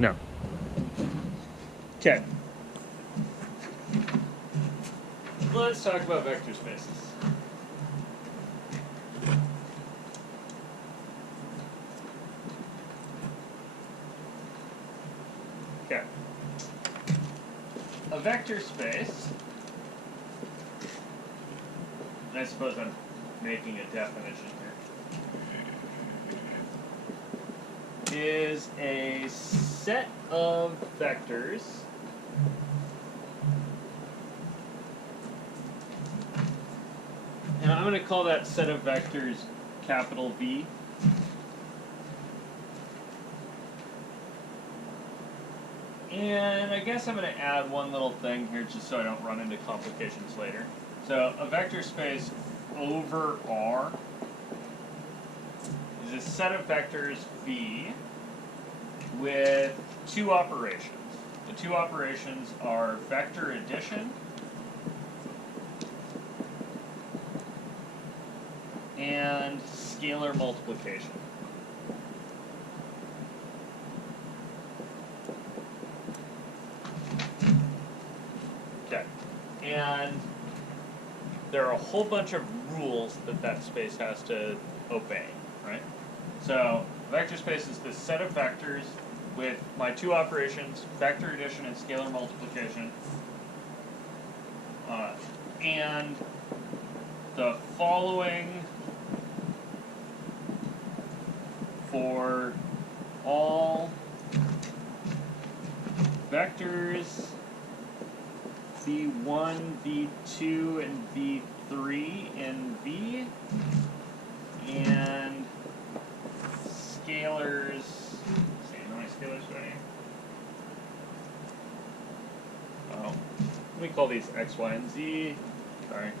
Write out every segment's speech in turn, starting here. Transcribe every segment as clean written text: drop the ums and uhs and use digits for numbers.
No. Okay. Let's talk about vector spaces. Okay. A vector space, and I suppose I'm making a definition here, is a set of vectors and I'm going to call that set of vectors capital V. And I guess I'm going to add one little thing here just so I don't run into complications later. So a vector space over R is a set of vectors V with two operations. The two operations are vector addition and scalar multiplication. Okay, and there are a whole bunch of rules that that space has to obey, right? So vector space is this set of vectors with my two operations, vector addition and scalar multiplication, and the following for all vectors v1, v2, and v3 in V, and scalars. See, how many scalars do I need? Oh, let me call these x, y, and z. Sorry.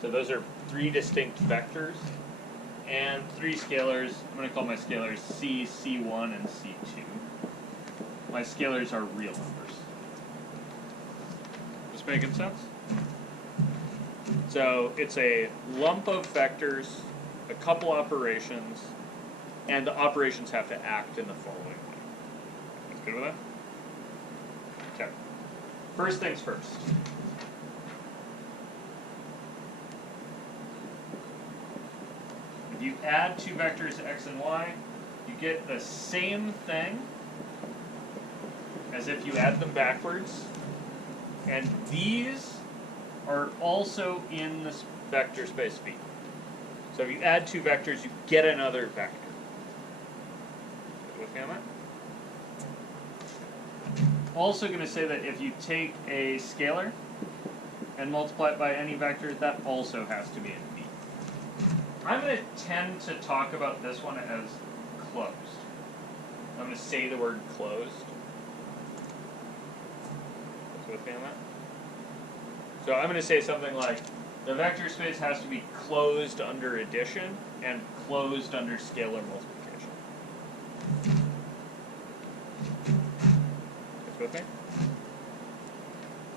So those are three distinct vectors, and three scalars. I'm going to call my scalars C, C1, and C2. My scalars are real numbers. This making sense? So it's a lump of vectors, a couple operations, and the operations have to act in the following way. Good with that? Okay. First things first. If you add two vectors x and y, you get the same thing as if you add them backwards. And these are also in this vector space V. So if you add two vectors, you get another vector. With me on that? Also going to say that if you take a scalar and multiply it by any vector, that also has to be in V. I'm going to tend to talk about this one as closed. I'm going to say the word closed. With me on that? So I'm going to say something like, the vector space has to be closed under addition and closed under scalar multiplication. With me?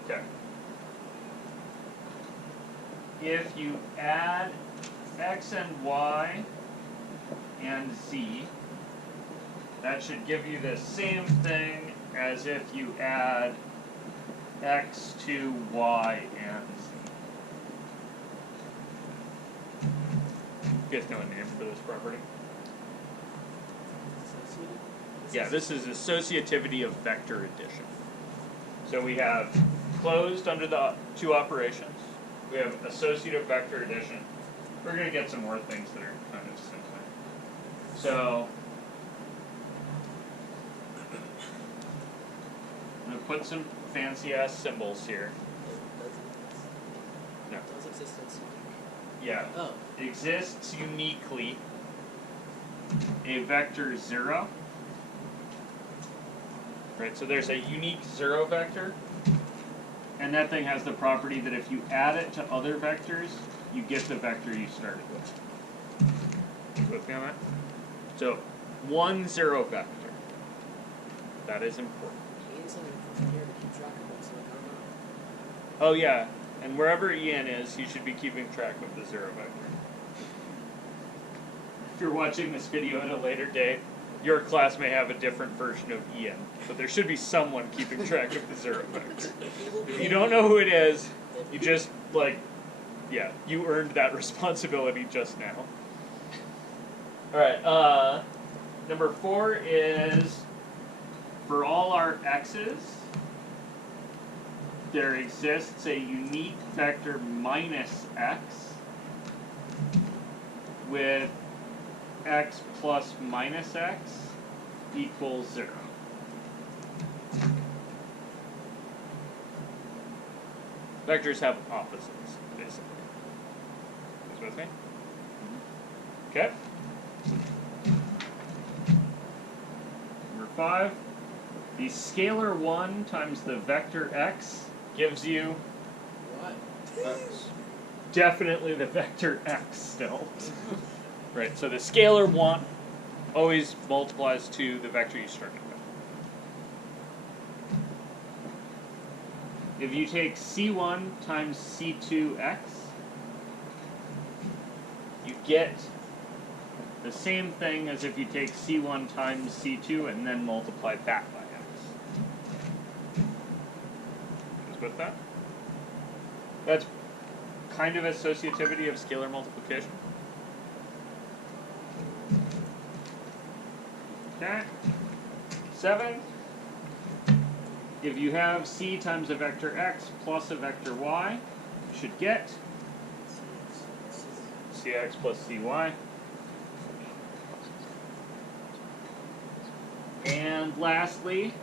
Okay. If you add x and y and z, that should give you the same thing as if you add x to y and z. You guys know a name for this property? Yeah, this is associativity of vector addition. So we have closed under the two operations. We have associative vector addition. We're going to get some more things that are kind of similar. So I'm going to put some fancy ass symbols here. No. Does existence unique? Yeah. Oh. Exists uniquely a vector 0. Right, so there's a unique 0 vector, and that thing has the property that if you add it to other vectors, you get the vector you started with. With me on that? So, 1 0 vector. That is important. Can you use something from here to keep track of what's going on? Oh yeah, and wherever En is, you should be keeping track of the 0 vector. if you're watching this video at a later date, your class may have a different version of EN, but there should be someone keeping track of the zero vector. If you don't know who it is, you just, like, yeah, you earned that responsibility just now. Alright, number 4 is, for all our x's, there exists a unique vector minus x with x plus minus x equals 0. Vectors have opposites, basically. You guys with me? Okay. Number 5, the scalar 1 times the vector x gives you What? definitely the vector x still. Right, so the scalar 1 always multiplies to the vector you started with. If you take c1 times c2x, you get the same thing as if you take c1 times c2 and then multiply that by x. Just with that? That's kind of associativity of scalar multiplication. Okay. 7. If you have c times a vector x plus a vector y, you should get cx plus cy. And lastly,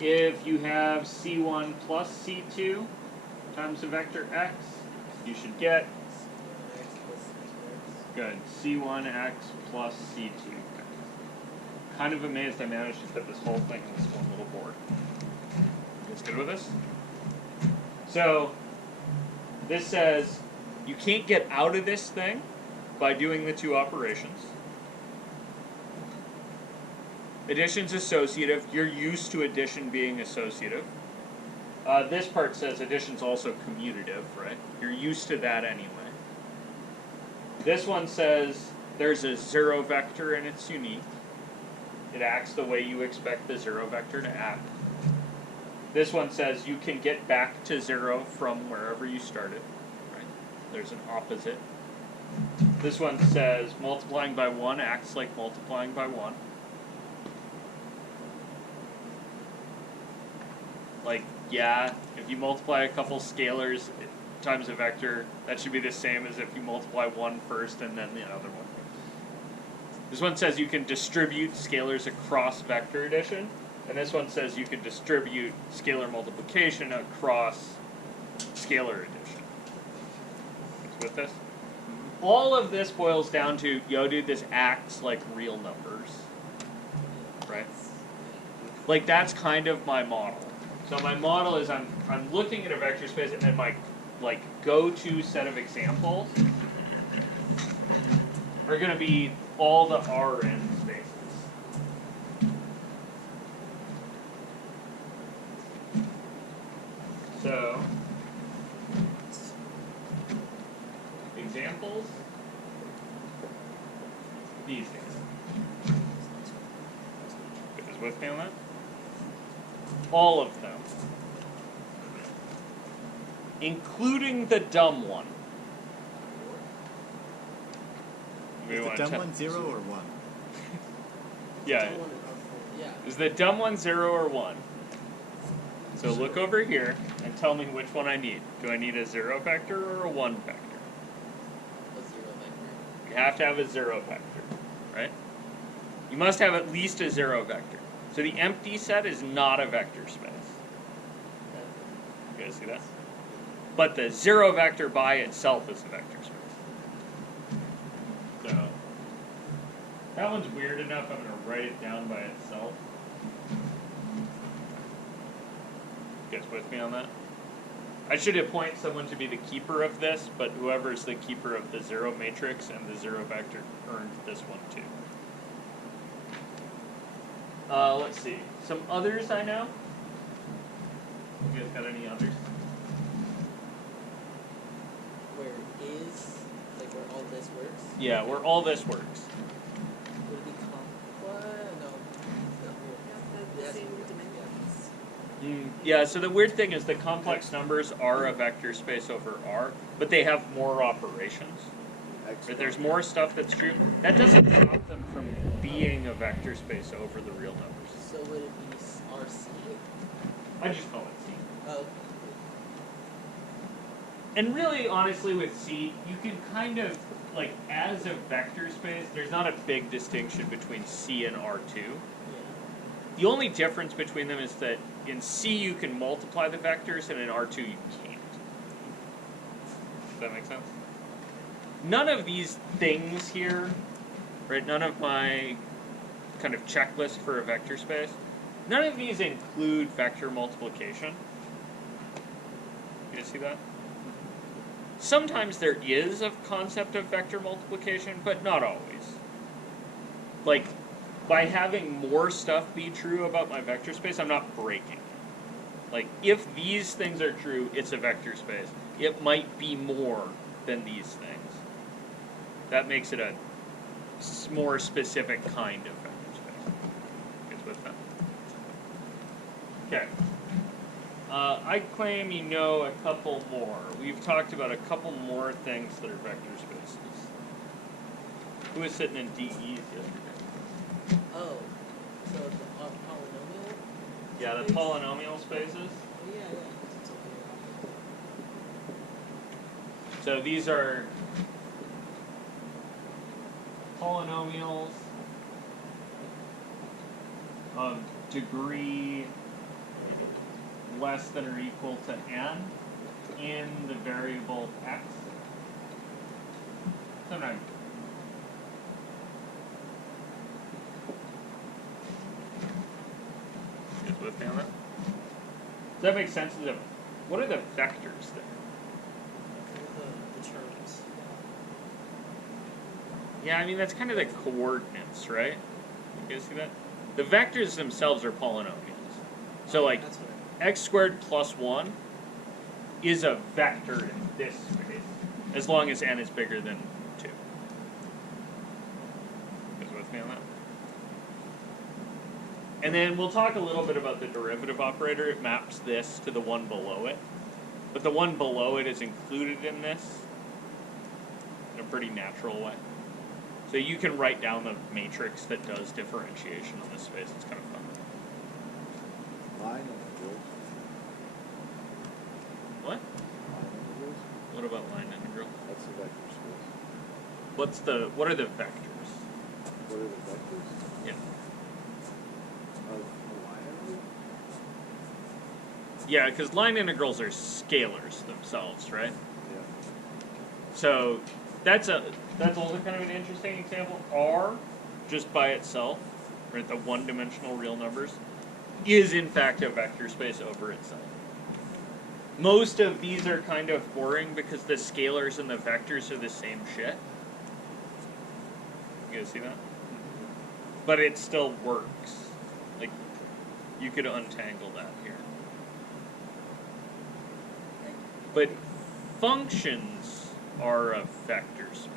if you have c1 plus c2 times a vector x, you should get good c1x plus c2. Kind of amazed I managed to fit this whole thing in this one little board. You guys good with this? So this says you can't get out of this thing by doing the two operations. Addition's associative. You're used to addition being associative. This part says addition's also commutative, right? You're used to that anyway. This one says there's a zero vector and it's unique. It acts the way you expect the zero vector to act. This one says you can get back to 0 from wherever you started. Right? There's an opposite. This one says multiplying by 1 acts like multiplying by 1. Like, yeah, if you multiply a couple scalars times a vector, that should be the same as if you multiply one first and then the other one. This one says you can distribute scalars across vector addition, and this one says you can distribute scalar multiplication across scalar addition. With this? All of this boils down to, yo dude, this acts like real numbers. Right? Like, that's kind of my model. So my model is I'm looking at a vector space, and then my go-to set of examples are going to be all the Rn spaces. So examples, these things. You guys with me on that? All of them. Including the dumb one. Is the dumb one 0 or 1? Yeah. Yeah. Is the dumb one 0 or 1? So look over here and tell me which one I need. Do I need a 0 vector or a 1 vector? A 0 vector. You have to have a 0 vector, right? You must have at least a 0 vector. So the empty set is not a vector space. You guys see that? But the 0 vector by itself is a vector space. So that one's weird enough, I'm going to write it down by itself. You guys with me on that? I should appoint someone to be the keeper of this, but whoever's the keeper of the 0 matrix and the 0 vector earned this one too. Let's see. Some others I know? You guys got any others? Where is, like where all this works? Yeah, where all this works. Would it be complex? No. The same dimensions. Yeah, so the weird thing is the complex numbers are a vector space over R, but they have more operations. Right? There's more stuff that's true. That doesn't stop them from being a vector space over the real numbers. So would it be RC? I just call it C. Oh. And really, honestly, with C, you can kind of, like, as a vector space, there's not a big distinction between C and R2. Yeah. The only difference between them is that in C you can multiply the vectors, and in R2 you can't. Does that make sense? None of these things here, right, none of my kind of checklist for a vector space, none of these include vector multiplication. You guys see that? Sometimes there is a concept of vector multiplication, but not always. Like, by having more stuff be true about my vector space, I'm not breaking it. Like, if these things are true, it's a vector space. It might be more than these things. That makes it a more specific kind of vector space. Guys with that? Okay. I claim you know a couple more. We've talked about a couple more things that are vector spaces. Who was sitting in DEs yesterday? Oh. So the polynomial? Yeah, the polynomial spaces. Oh, yeah. It's okay. So these are polynomials of degree less than or equal to n in the variable x. Sometimes. You guys with me on that? Does that make sense? What are the vectors there? The terms. Yeah, I mean, that's kind of the coordinates, right? You guys see that? The vectors themselves are polynomials. So, like, That's what x squared plus 1 is a vector in this space, as long as n is bigger than 2. You guys with me on that? And then we'll talk a little bit about the derivative operator. It maps this to the one below it. But the one below it is included in this in a pretty natural way. So you can write down the matrix that does differentiation on this space. It's kind of fun. Line integrals. What? Line integrals. What about line integral? That's a vector space. What are the vectors? What are the vectors Yeah. of a line integral? Yeah, because line integrals are scalars themselves, right? Yeah. So that's also kind of an interesting example. R, just by itself, right, the one-dimensional real numbers, is in fact a vector space over itself. Most of these are kind of boring because the scalars and the vectors are the same shit. You guys see that? But it still works. Like, you could untangle that here. But functions are a vector space.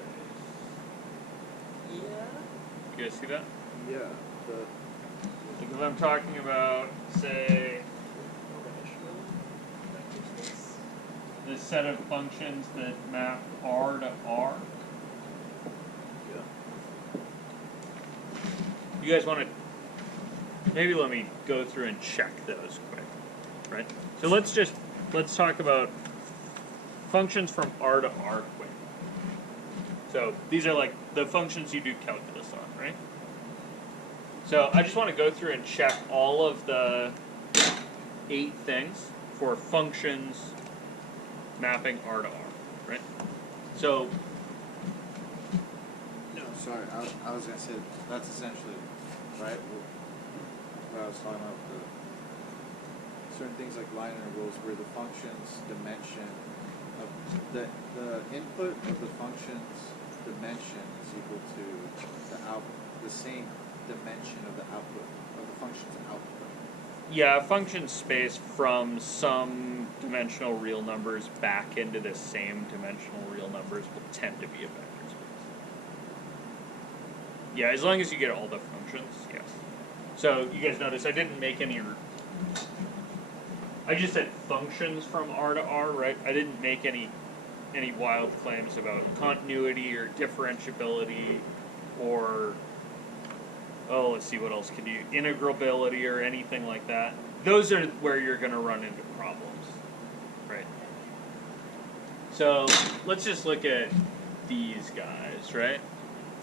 Yeah. You guys see that? Yeah. Like if I'm talking about, say, Rational vector space. this set of functions that map R to R. Yeah. You guys want to maybe let me go through and check those quick, right? So let's talk about functions from R to R quick. So these are like the functions you do calculus on, right? So I just want to go through and check all of the 8 things for functions mapping R to R, right? So, No, sorry. I was gonna say that's essentially right. What I was talking about the certain things like line integrals, where the function's dimension of the input of the function's dimension is equal to the same dimension of the output of the function's output. yeah, a function space from some dimensional real numbers back into the same dimensional real numbers will tend to be a vector space. Yeah, as long as you get all the functions, yes. So you guys notice I didn't make any. I just said functions from R to R, right? I didn't make any wild claims about continuity or differentiability or let's see what else can you integrability or anything like that. Those are where you're going to run into problems, right? So let's just look at these guys, right?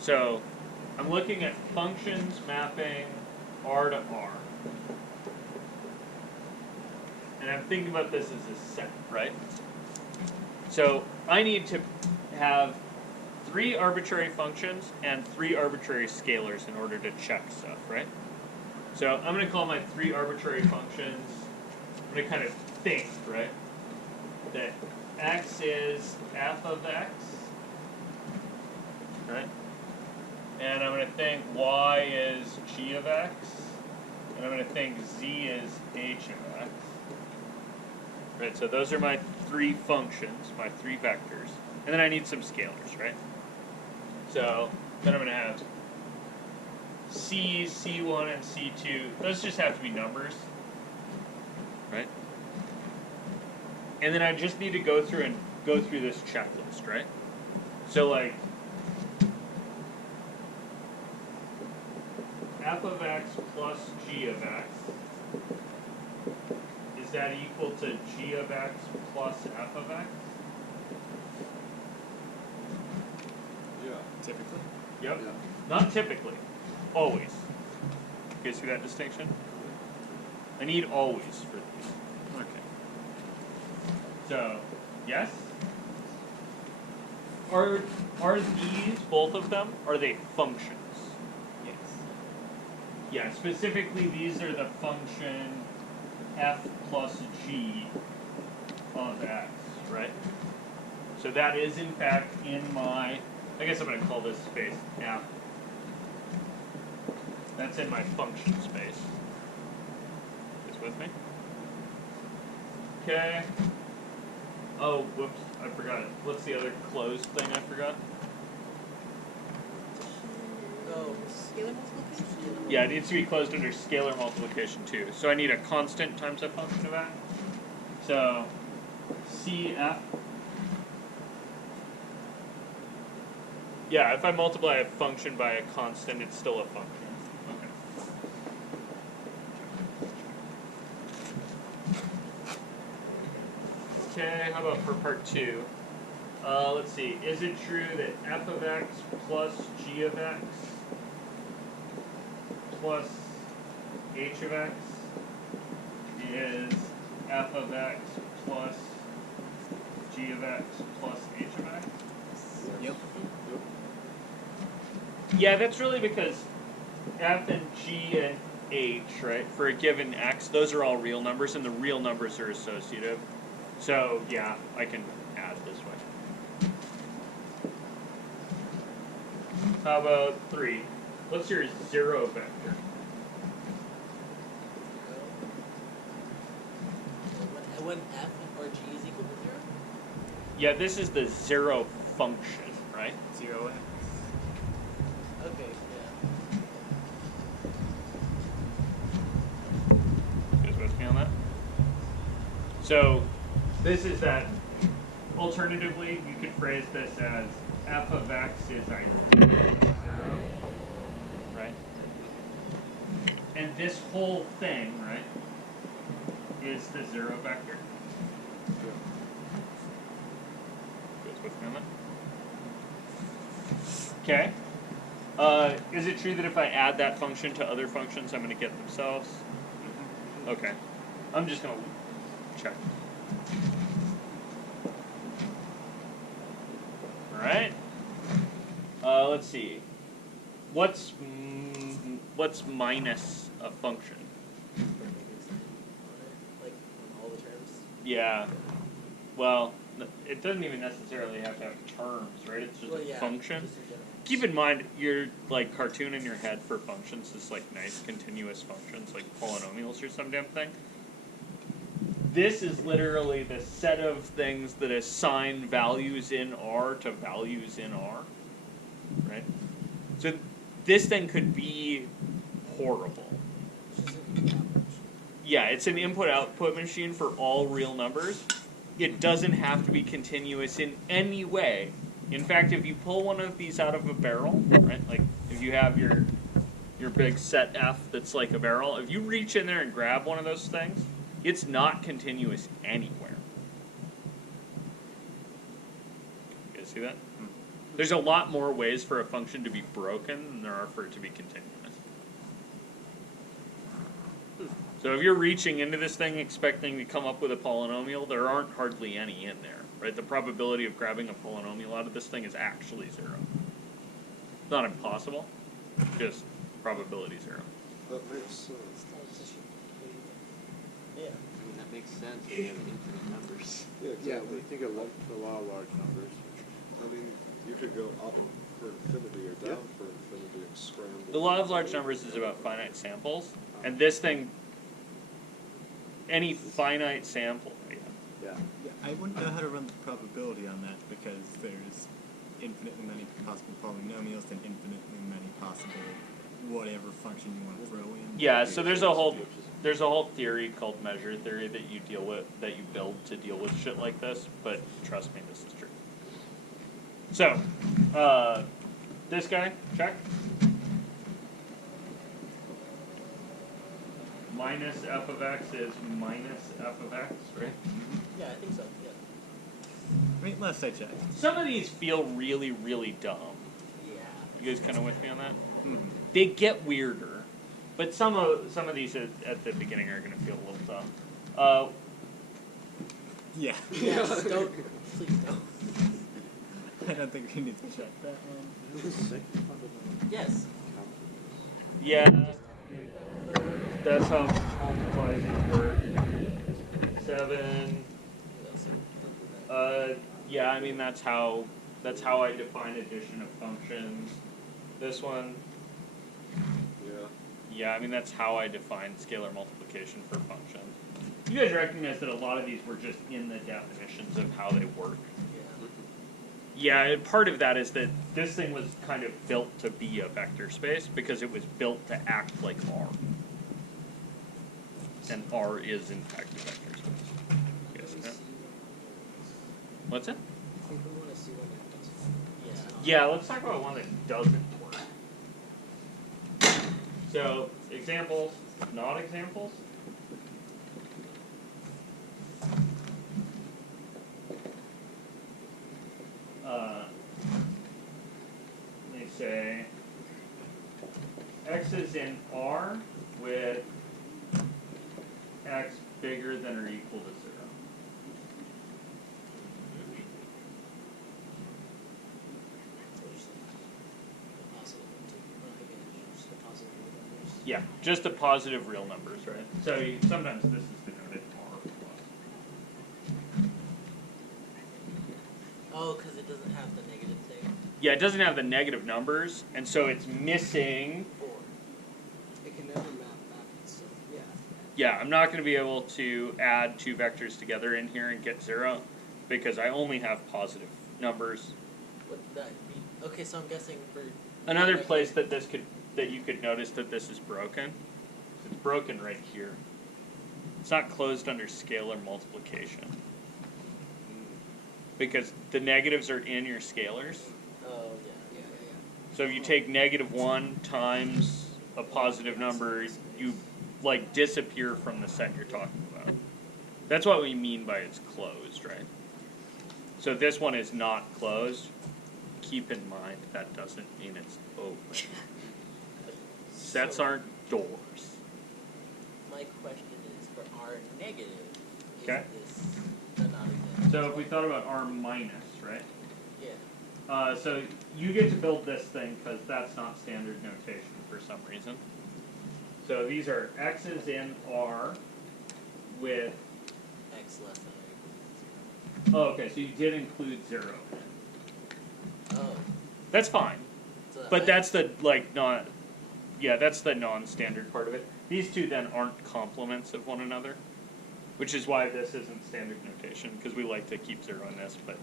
So I'm looking at functions mapping R to R. And I'm thinking about this as a set, right? So I need to have 3 arbitrary functions and 3 arbitrary scalars in order to check stuff, right? So I'm going to call my 3 arbitrary functions, I'm going to kind of think, right? That x is f of x, right? And I'm going to think y is g of x, and I'm going to think z is h of x. Right, so those are my 3 functions, my 3 vectors. And then I need some scalars, right? So then I'm going to have C, C1, and C2. Those just have to be numbers, right? And then I just need to go through this checklist, right? So like f of x plus g of x, is that equal to g of x plus f of x? Yeah. Typically. Yep. Yeah. Not typically. Always. You guys see that distinction? I need always for these. Okay. So, yes? Are these, both of them, are they functions? Yes. Yeah, specifically these are the function f plus g of x, right? So that is in fact in my, I guess I'm going to call this space f. That's in my function space. Is with me? Okay. Oh, whoops, I forgot it. What's the other closed thing I forgot? Oh, Scalar multiplication? Yeah, it needs to be closed under scalar multiplication too. So I need a constant times a function of x. So CF. Yeah, if I multiply a function by a constant, it's still a function. Okay, how about for part 2? Let's see. Is it true that f of x plus g of x plus h of x is f of x plus g of x plus h of x? Yep. Yeah, that's really because f and g and h, right, for a given x, those are all real numbers, and the real numbers are associative. So, yeah, I can add this way. How about 3? What's your 0 vector? when f or g is equal to 0? Yeah, this is the 0 function, right? 0x. Okay, You guys with me on that? So, this is that, alternatively, you could phrase this as f of x is either 0, right? And this whole thing, right, is the 0 vector. You guys with me on that? Okay. Is it true that if I add that function to other functions, I'm going to get themselves? Okay. I'm just going to check. Alright. Let's see. What's minus a function? like all the terms. Yeah. Well, it doesn't even necessarily have to have terms, right? It's just Well, a yeah, function. just in general. Keep in mind, your like cartoon in your head for functions is like nice continuous functions, like polynomials or some damn thing. This is literally the set of things that assign values in R to values in R, right? So this thing could be horrible. It's just an average. Yeah, it's an input-output machine for all real numbers. It doesn't have to be continuous in any way. In fact, if you pull one of these out of a barrel, right, like if you have your big set F that's like a barrel, if you reach in there and grab one of those things, it's not continuous anywhere. You guys see that? There's a lot more ways for a function to be broken than there are for it to be continuous. So if you're reaching into this thing expecting to come up with a polynomial, there aren't hardly any in there, right? The probability of grabbing a polynomial out of this thing is actually 0. Not impossible, just probability 0. That makes sense. Yeah. I mean, that makes sense when you have infinite numbers. Yeah, exactly. Yeah, when you think of the law of large numbers. I mean, you could go up for infinity or down for infinity and scramble. The law of large numbers is about finite samples, and this thing, any finite sample, Yeah. Yeah, I wouldn't know how to run the probability on that because there's infinitely many possible polynomials and infinitely many possible whatever function you want to throw in. Yeah, so there's a whole theory called measure theory that you deal with, that you build to deal with shit like this, but trust me, this is true. So, this guy, check. Minus f of x is minus f of x, right? Yeah, I think so. Yeah. I mean, last I checked. Some of these feel really, really dumb. Yeah. You guys kind of with me on that? Mm-hmm. They get weirder, but some of these at the beginning are going to feel a little dumb. Yeah. Yes. Don't. Please don't. I don't think we need to check that one. Yes. Yeah, that's how multiplying work. 7. Yeah, I mean that's how I define addition of functions. This one. Yeah. Yeah, I mean that's how I define scalar multiplication for functions. You guys recognize that a lot of these were just in the definitions of how they work. Yeah, and part of that is that this thing was kind of built to be a vector space because it was built to act like R. And R is in fact a vector space. Yes, okay. What's it? I think we want to see one that does. Yeah, let's talk about one that doesn't work. So, examples, not examples. Let me say x is in R with x bigger than or equal to 0. Yeah, just a positive real numbers, right? So sometimes this is denoted R plus. Oh, because it doesn't have the negative thing. Yeah, it doesn't have the negative numbers, and so it's missing. 4. It can never map itself. Yeah. Yeah, I'm not going to be able to add two vectors together in here and get 0 because I only have positive numbers. Would that be? Okay, so I'm guessing for Another place that you could notice that this is broken. It's broken right here. It's not closed under scalar multiplication because the negatives are in your scalars. Oh yeah. So if you take -1 times a positive number, you like disappear from the set you're talking about. That's what we mean by it's closed, right? So if this one is not closed, keep in mind that doesn't mean it's open. Sets aren't doors. My question is for R negative. Okay. Is this not example? So if we thought about R minus, right? Yeah. So you get to build this thing because that's not standard notation for some reason. So these are x's in R with. X less than or equal to 0. Oh, okay. So you did include 0. Oh. That's fine. So But that's the not. Yeah, that's the non-standard part of it. These two then aren't complements of one another, which is why this isn't standard notation because we like to keep 0 in this, but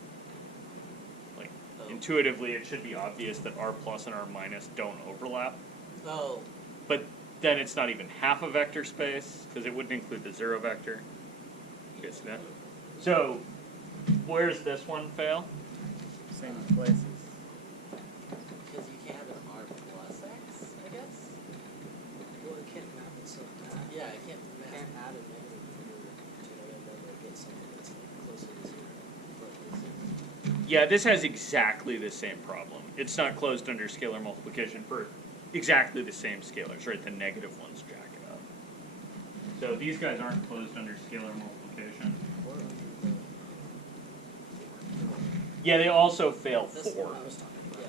like intuitively it should be obvious that r plus and r minus don't overlap. Oh. But then it's not even half a vector space, because it wouldn't include the zero vector. You guys see that? So, where's this one fail? Same places. Because you can't have an R plus X, I guess? Well, it can't map itself back. Yeah, I can't It can't add a negative number to another number and get something that's like closer to zero. But is it? Yeah, this has exactly the same problem. It's not closed under scalar multiplication for exactly the same scalars, right? The negative ones jack it up. So these guys aren't closed under scalar multiplication. Or under the. Yeah, they also fail That's the 4. one I was talking about.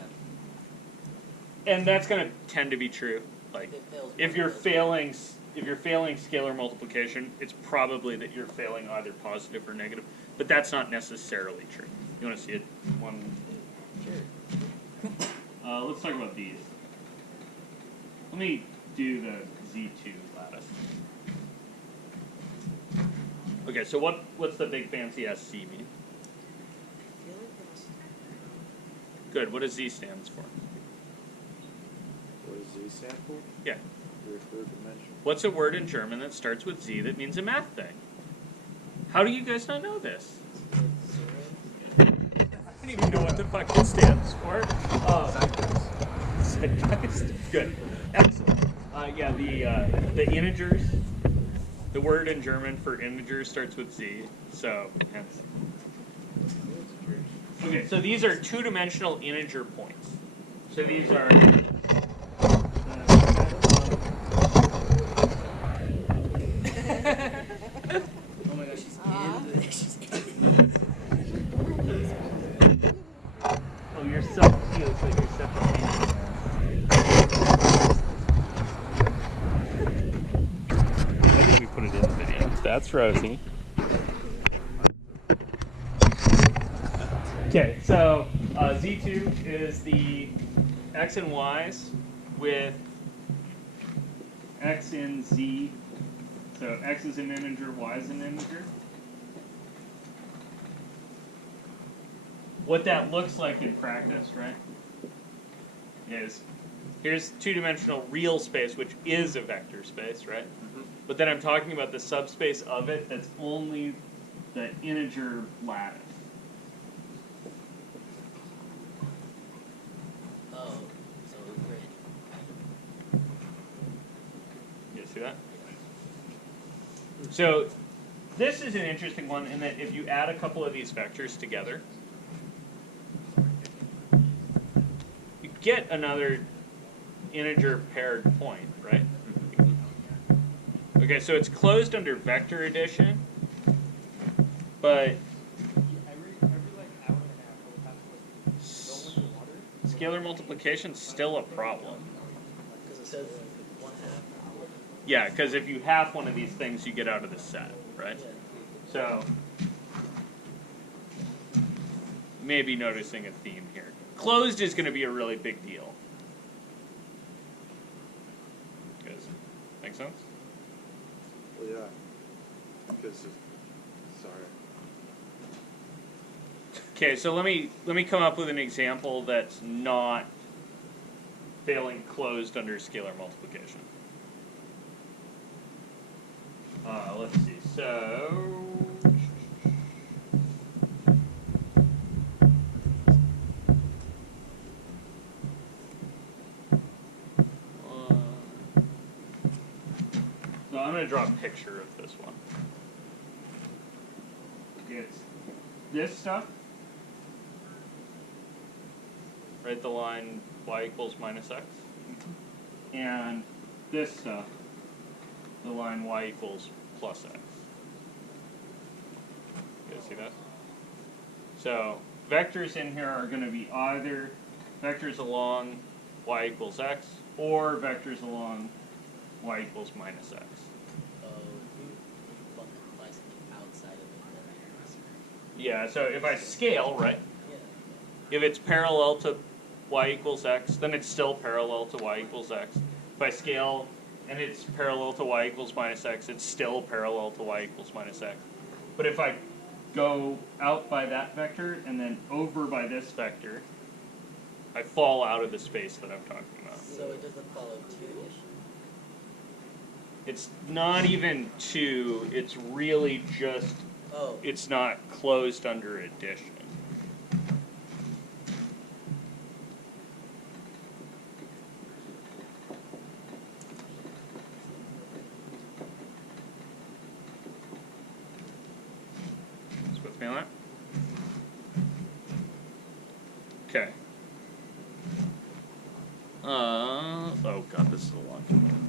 Yeah. And that's going to tend to be true. Like, It fails if one you're of those. failing scalar multiplication, it's probably that you're failing either positive or negative. But that's not necessarily true. You want to see it? One. Sure. Let's talk about these. Let me do the Z2 lattice. Okay, so what's the big fancy SC mean? I feel like that's. Good. What does Z stands for? What does Z stand for? Yeah. Your third dimension. What's a word in German that starts with Z that means a math thing? How do you guys not know this? I don't even know what the fuck it stands for. Zeitgeist. Good. Excellent. Yeah, the integers. The word in German for integers starts with Z. So, hence. Okay, so these are two-dimensional integer points. So these are. Oh my gosh, she's in the. She's in. Oh, you're so cute, but you're such a pain. I think we put it in the video. That's Rosie. Okay, so Z2 is the x and y's with x in Z. So x is an integer, y is an integer. What that looks like in practice, right, is here's two-dimensional real space, which is a vector space, right? Mm-hmm. But then I'm talking about the subspace of it that's only the integer lattice. Oh, so great. You see that? So this is an interesting one in that if you add a couple of these vectors together, you get another integer paired point, right? Okay, so it's closed under vector addition, but scalar multiplication's still a problem. Because it says 1/2. Yeah, because if you half one of these things, you get out of the set, right? So, maybe noticing a theme here. Closed is going to be a really big deal. Guys, make sense? Well, yeah, because, sorry. Okay, so let me come up with an example that's not failing closed under scalar multiplication. Let's see. So I'm going to draw a picture of this one. It's this stuff. Right, the line y equals minus x. And this stuff, the line y equals plus x. You guys see that? So vectors in here are going to be either vectors along y equals x or vectors along y equals minus x. Oh, we multiply something outside of it. Yeah, so if I scale, right? Yeah. If it's parallel to y equals x, then it's still parallel to y equals x. If I scale and it's parallel to y equals minus x, it's still parallel to y equals minus x. But if I go out by that vector and then over by this vector, I fall out of the space that I'm talking about. So it doesn't follow 2? It's not even 2, it's really just, Oh. it's not closed under addition. With me on that? Okay. Oh god, this is a long one.